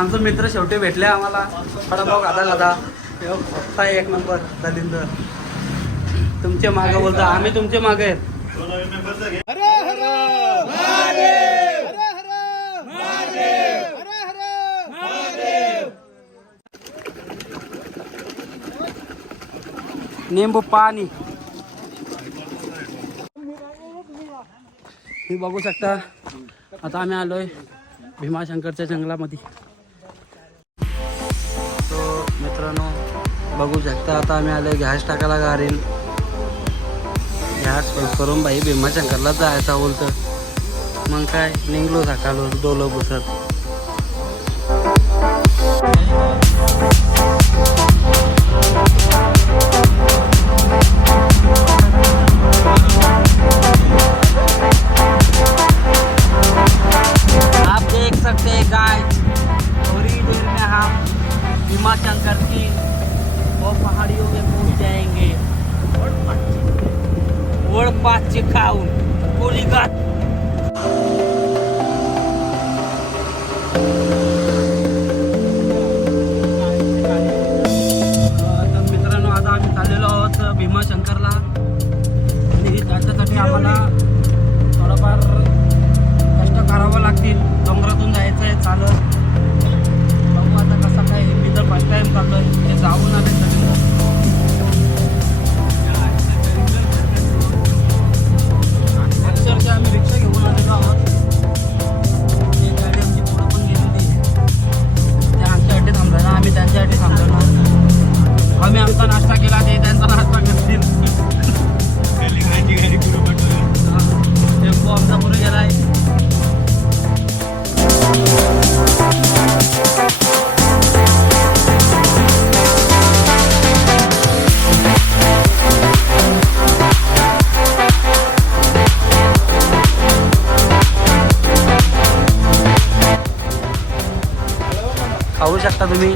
आमचा मित्र शेवटी भेटले आम्हाला. वडापाव खाता खाता एक नंबर दलिंदर. तुमचे मागे बोलता, आम्ही तुमचे मागे आहेत. निंबू पाणी हे बघू शकता. आता आम्ही आलोय भीमाशंकरच्या जंगलामध्ये. तो मित्रांनो बघू शकता, आता आम्ही आलोय घास टाकायला गारेल. घास करून बाई भीमाशंकरला जायचा बोलतं. मग काय निघलो सकाळ डोलं बुसत. भीमाशंकर की वो पहाड़ियों में पहुंच जाएंगे. वड़पाचे खाऊन कोलीघाट. तर मित्रांनो आता आम्ही चाललेलो आहोत भीमाशंकरला. आणि त्याच्यासाठी आम्हाला थोडंफार कष्ट करावं लागतील. डोंगरातून जायचं आहे चालत. आता कसं काय, मी तर फर्स्ट टाइम चाललोय. ते जाऊन आले अक्षरशः आम्ही रिक्षा घेऊन आलेलो आहोत. एक गाडी आमची पुढं पण गेलेली. ते आमच्यासाठी थांबलं ना, आम्ही त्यांच्यासाठी थांबलो ना. आम्ही आमचा नाश्ता केला, ते त्यांचा नाश्ता करतील. टेम्पो आमचा पुढे गेलाय. खाऊ शकता तुम्ही.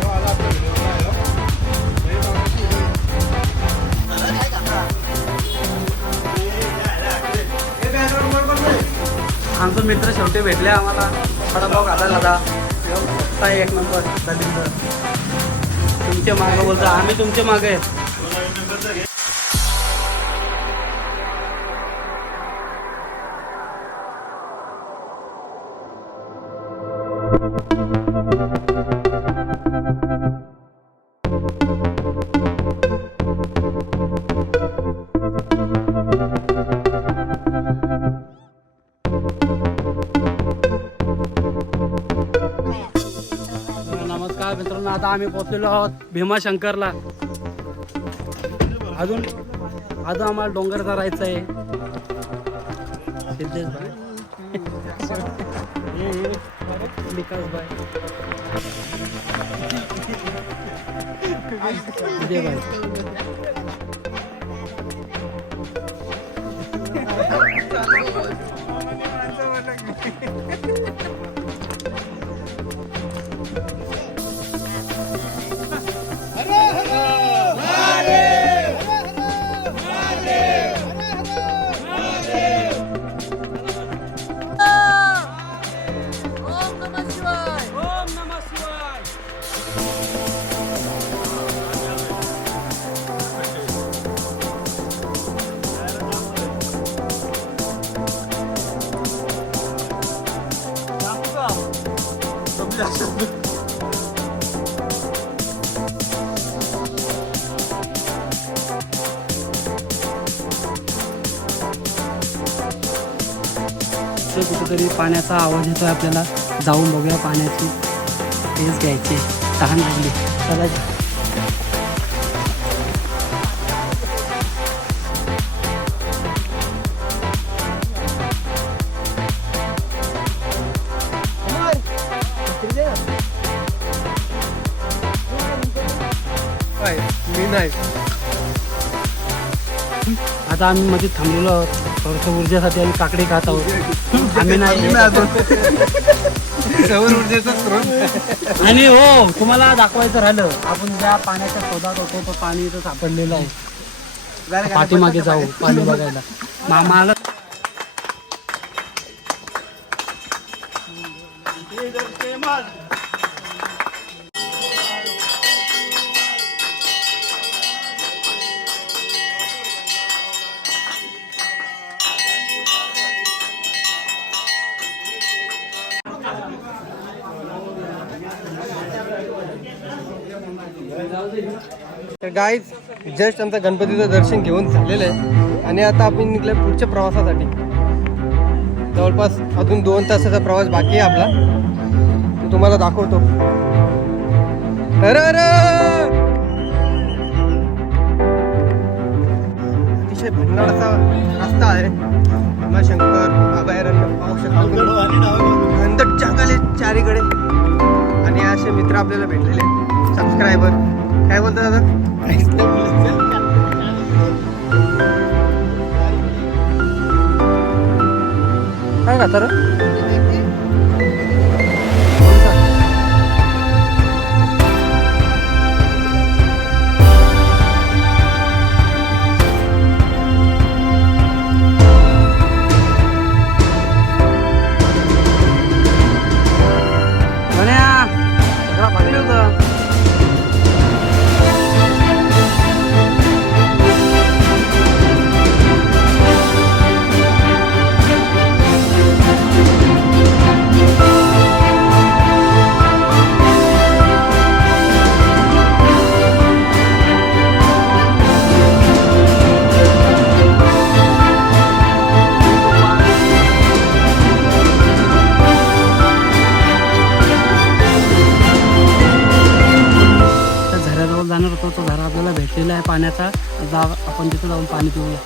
आमचे मित्र शेवटी भेटले आम्हाला. वडापाव खाता एक नंबर दलिंदर. तुमचे मागे बोलता, आम्ही तुमचे मागे आहेत. नमस्कार मित्रांनो, आता आम्ही पोहोचलेलो आहोत भीमाशंकरला. अजून आम्हाला डोंगर चढायचं आहे. सिद्धेश भाई, विकास भाई, विजय भाई. कुठेतरी पाण्याचा आवाज येतोय आपल्याला. जाऊन बघूया पाण्याची टेस्ट घ्यायची. तहान लागली. चला मी नाही. आता आम्ही मध्ये थांबलेलो आहोत. थोडंसं ऊर्जेसाठी आम्ही काकडी खात आहोत. आम्ही नाही आणि हो, तुम्हाला दाखवायचं राहिलं, आपण ज्या पाण्याच्या शोधात होतो तो पाणी इथं सापडलेलं आहे. पाठीमागे जाऊ पाणी बघायला. मामाला तर गाईज जस्ट आमचं गणपतीचं दर्शन घेऊन झालेलं आहे आणि आता आपण निघलो पुढच्या प्रवासासाठी. जवळपास अजून 2 तासाचा प्रवास बाकी आहे आपला, तो तुम्हाला दाखवतो. अरे अरे अतिशय भन्नाट असा रस्ता आहे. भीमाशंकर अभयारण्य पाहू शकता तुम्ही. घनदाट जंगल आहे चारीकडे आणि असे मित्र आपल्याला भेटलेले सबस्क्रायबर. काय बोलतात दादा? काय का तर जाणार होतो. तो झरा आपल्याला भेटलेला आहे पाण्याचा. आपण तिथे जाऊन पाणी पिऊया.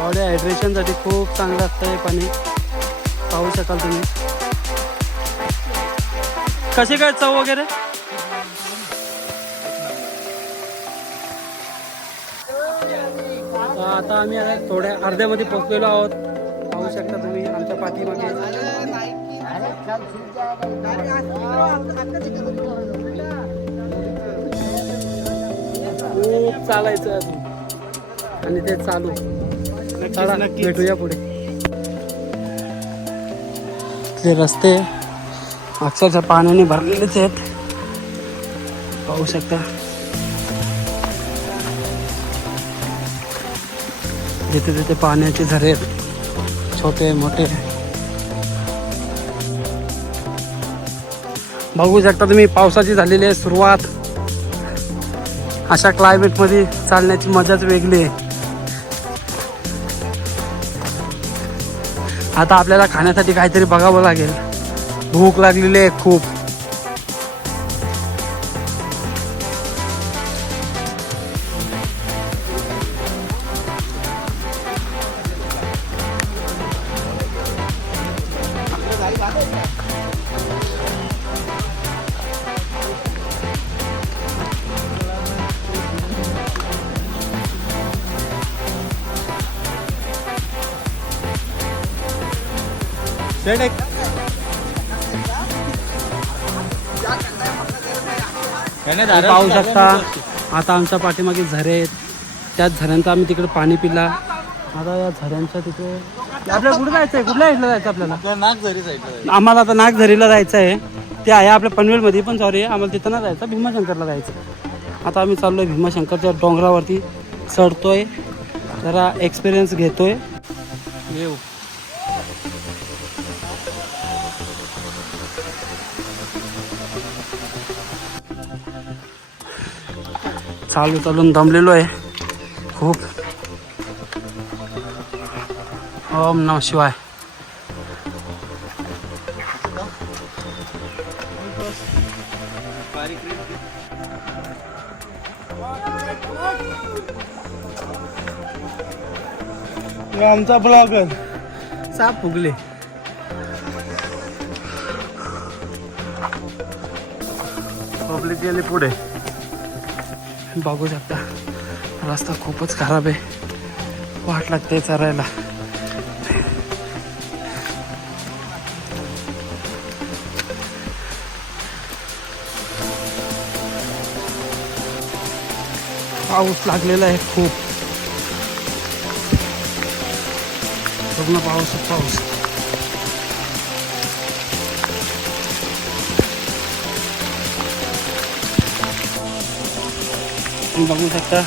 बॉडी हायड्रेशनसाठी खूप चांगलं असतं हे पाणी. पाहू शकाल तुम्ही. कशी काय चव वगैरे? आता आम्ही थोड्या अर्ध्यामध्ये पोहोचलेलो आहोत. पाहू शकता तुम्ही आमच्या पाठीमागे. खूप चालायचं अजून आणि ते चालू. भेटूया पुढे. ते रस्ते अक्षरशः पाण्याने भरलेलेच आहेत. पाहू शकता जिथे तिथे पाण्याचे झरे आहेत, छोटे मोठे. बघू शकता तुम्ही पावसाची झालेली आहे सुरुवात. अशा क्लायमेटमध्ये चालण्याची मजाच वेगळी आहे. आता आपल्याला खाण्यासाठी काहीतरी बघावं लागेल. भूक लागलेली आहे खूप. पाहू शकता आता आमच्या पाठीमागे झरे आहेत. त्याच झऱ्यांचं आम्ही तिकडे पाणी पिला. आता या झऱ्यांच्या तिथे आपल्याला कुठे जायचं आहे? कुठल्या साईडला जायचं आपल्याला? नागझरी साईडला. आम्हाला आता नागझरीला जायचं आहे. ते आहे आपल्या पनवेलमध्ये पण. सॉरी, आम्हाला तिथं नाही जायचं, भीमाशंकरला जायचं. आता आम्ही चाललोय भीमाशंकरच्या डोंगरावरती चढतोय, जरा एक्सपिरियन्स घेतोय. येऊ चालून दमलेलो आहे खूप. ओम नमः शिवाय. आमचा ब्लॉगर साप फुगले. पब्लिक गेली पुढे. बघू शकता रस्ता खूपच खराब आहे. वाट लागते चरायला. पाऊस लागलेला आहे खूप. पूर्ण पाऊस. तुम्ही बघू शकता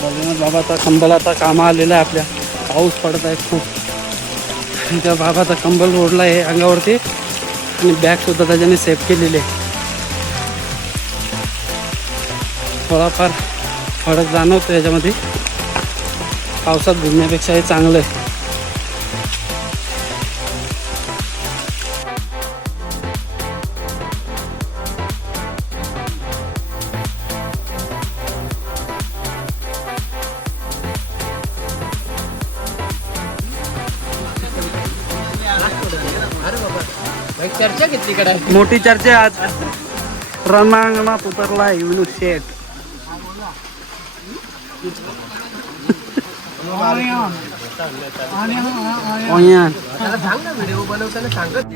भोलेनाथ बाबाचा कंबल आता कामा आलेला आहे आपल्या. पाऊस पडत आहे खूप. आणि त्या बाबाचा कंबल ओढला आहे अंगावरती आणि बॅग सुद्धा त्याच्याने सेफ केलेली आहे. थोडाफार फरक जाणवतो याच्यामध्ये. पावसात भिजण्यापेक्षा हे चांगलं आहे. चर्चा किती कडे मोठी चर्चा आज रणांगणात उतरला विनू शेठ. व्हिडिओ बनवताना सांगत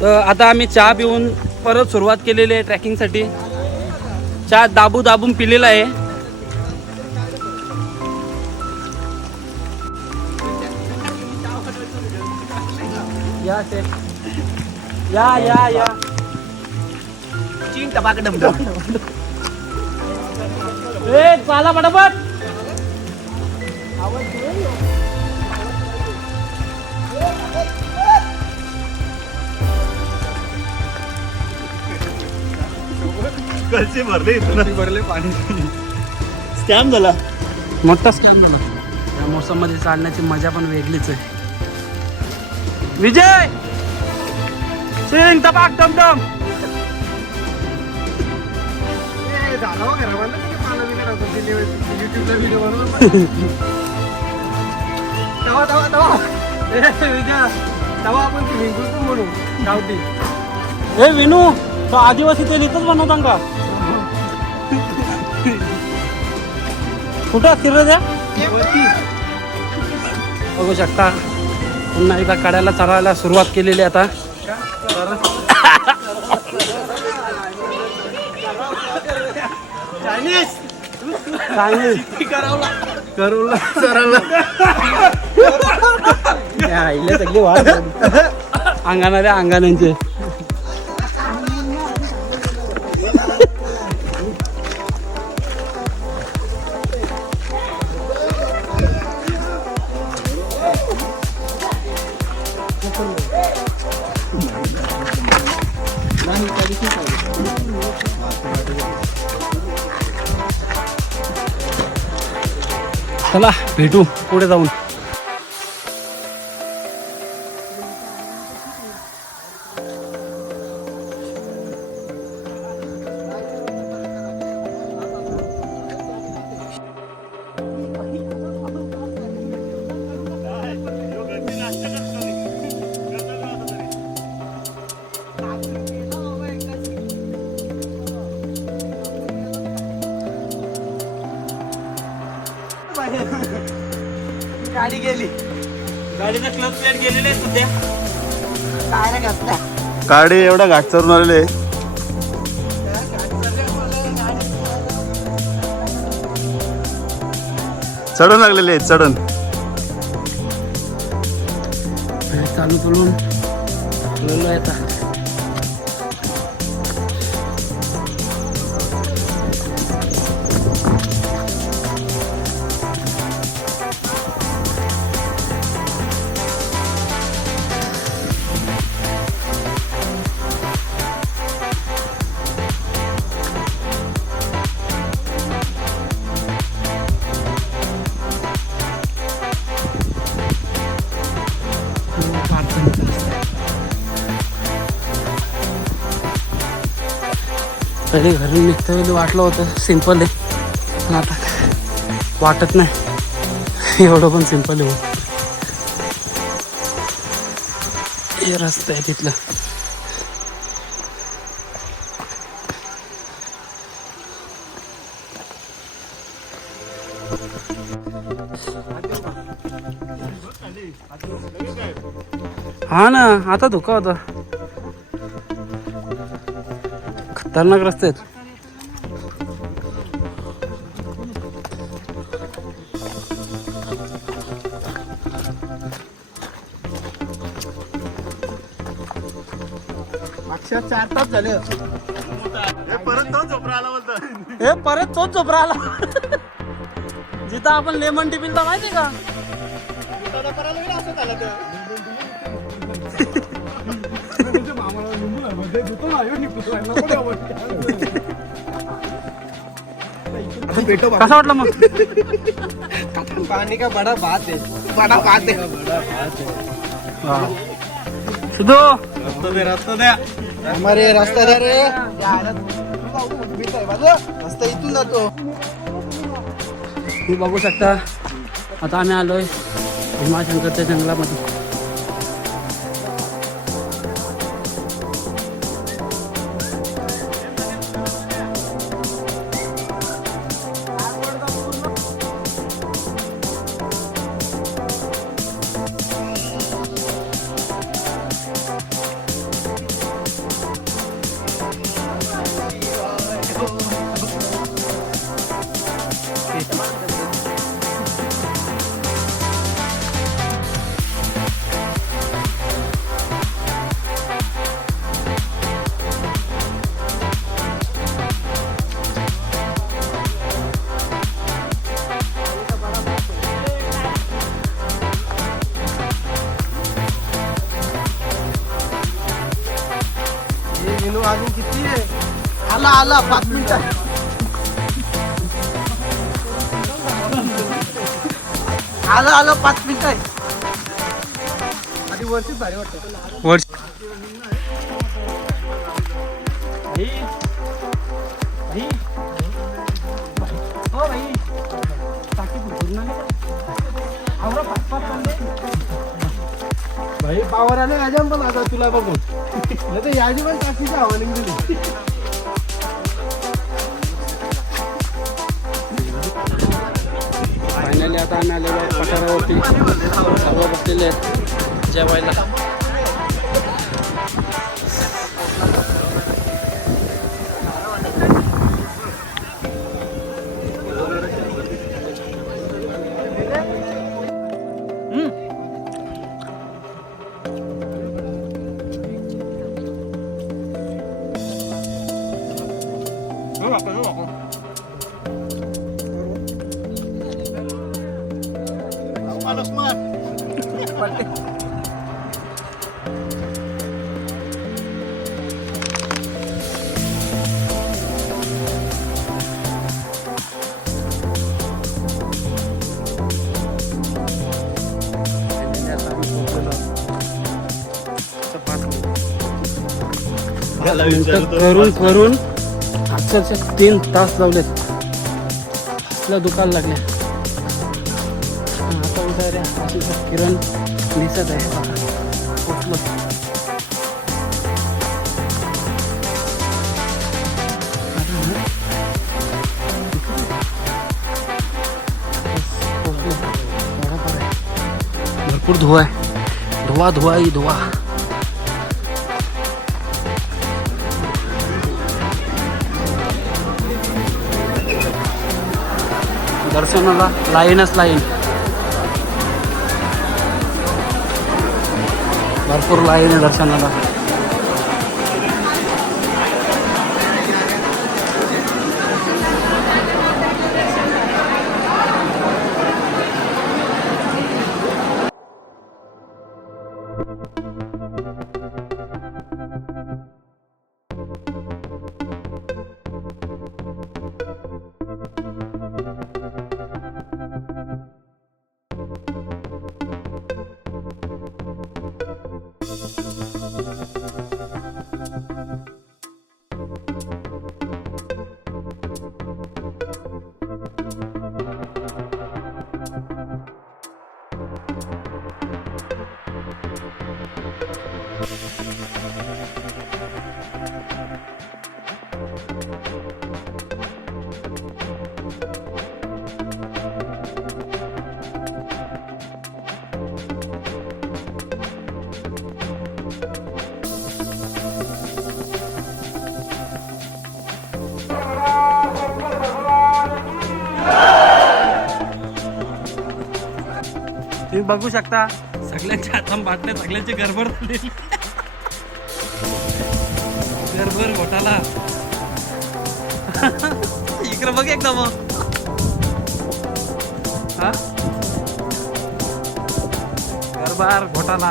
तर आता आम्ही चहा पिऊन परत सुरुवात केलेली आहे ट्रॅकिंगसाठी. चहा दाबून पिलेला आहे. या शेठ या चीन टपाक डम ए चाला पटापट. कळशी भरले पाणी स्कॅम झाला. मोठा स्कॅम झाला. या मोसममध्ये चालण्याची मजा पण वेगळीच आहे. विजय सिंग टपाक टमटम. आपण स्विमिंग पूल पण म्हणू गावठी. ए विनू तो आदिवासी तेल इथंच बनवता का? कुठं असतील द्या बघू शकता. पुन्हा एकदा कड्याला चढायला सुरुवात केलेली आता. सगळी वाढ अंगणाऱ्या अंगणांचे. चला भेटू पुढे जाऊन. गाडी गेली. गाडीचा क्लच प्लेट गेलेले आहे सध्या. काय घातला गाडी एवढा घाट चढून आलेले चढून लागलेले आहेत. चढून चालू आता. पहिले घरी निघता वेळी वाटलं होतं सिम्पल आहे पण आता वाटत नाही एवढं पण सिम्पल आहे. हे रस्ता आहे तिथलं. हा ना आता धोका होता. खतरनाक रस्ते आहेत. 4 तास झाले. परत तो झोपरा आला बोलतो. हे परत तोच झोपरा आला. जिथं आपण लेमन टी पिलता माहितीये का? कसा वाटला मग? पाणी का बडा बात आहे. बडा बात आहे. सिद्धू रस्ता द्या. अरे रस्ता द्या रे. रस्ता इथून जातो. तुम्ही बघू शकता आता आम्ही आलोय भीमाशंकरच्या जंगलामध्ये. अजून किती आहे? आला 5 मिनिटं. आलं 5 मिनिटं आहे. आधी वरतीच भारी वाटतं. वर्ष भाई पावर आले राजा पण आता तुला बघून नाही तर याची पण टाकीची हवा निघली. फायनली आता आम्ही आलेलो आहे पठारावरती. सर्व बसलेले आहेत जेवायला. करून अक्षरशः 3 तास लावलेत. कसलं दुखायला लागले. आता उद्या अशी किरण दिसत आहे. पोचलो. भरपूर धुवा आहे. धुवा. दर्शनाला लाईनच लाईन. भरपूर लाईन आहे दर्शनाला. तुम्ही बघू शकता सगळ्यांच्या हातात बाटल्या, सगळ्यांची गडबड झाली. सायबर घोटाला. इकडे बघ एकदा मग. हा गरबार घोटाला.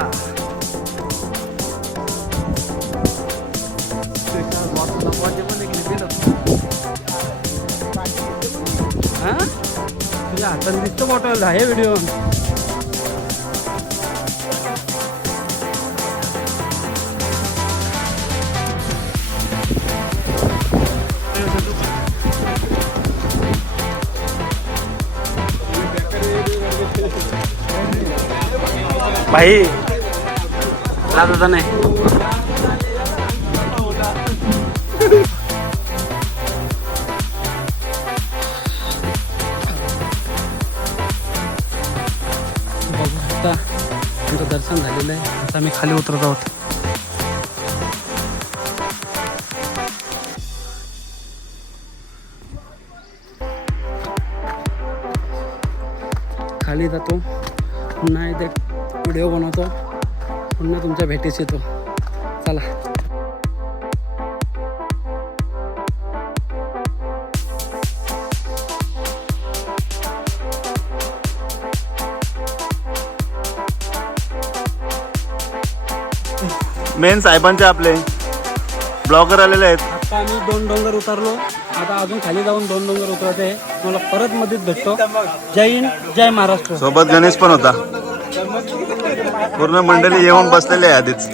हा तुझ्या हातात दिसतो बॉटल आहे व्हिडिओ. भाई लाजता नाही. बघू शकता आमचं दर्शन झालेलं आहे. आता आम्ही खाली उतरत आहोत. खाली जातो, पुन्हा एकदा व्हिडिओ बनवतो, पुन्हा तुमच्या भेटीस येतो. चला. मेन साहेबांचे आपले ब्लॉगर आलेले आहेत. आता आम्ही 2 डोंगर उतरलो. आता अजून खाली जाऊन 2 डोंगर उतरते. मला परत मध्येच भेटतो. जय हिंद, जय महाराष्ट्र. सोबत गणेश पण होता. पूर्ण मंडळी येऊन बसलेले आहे आधीच.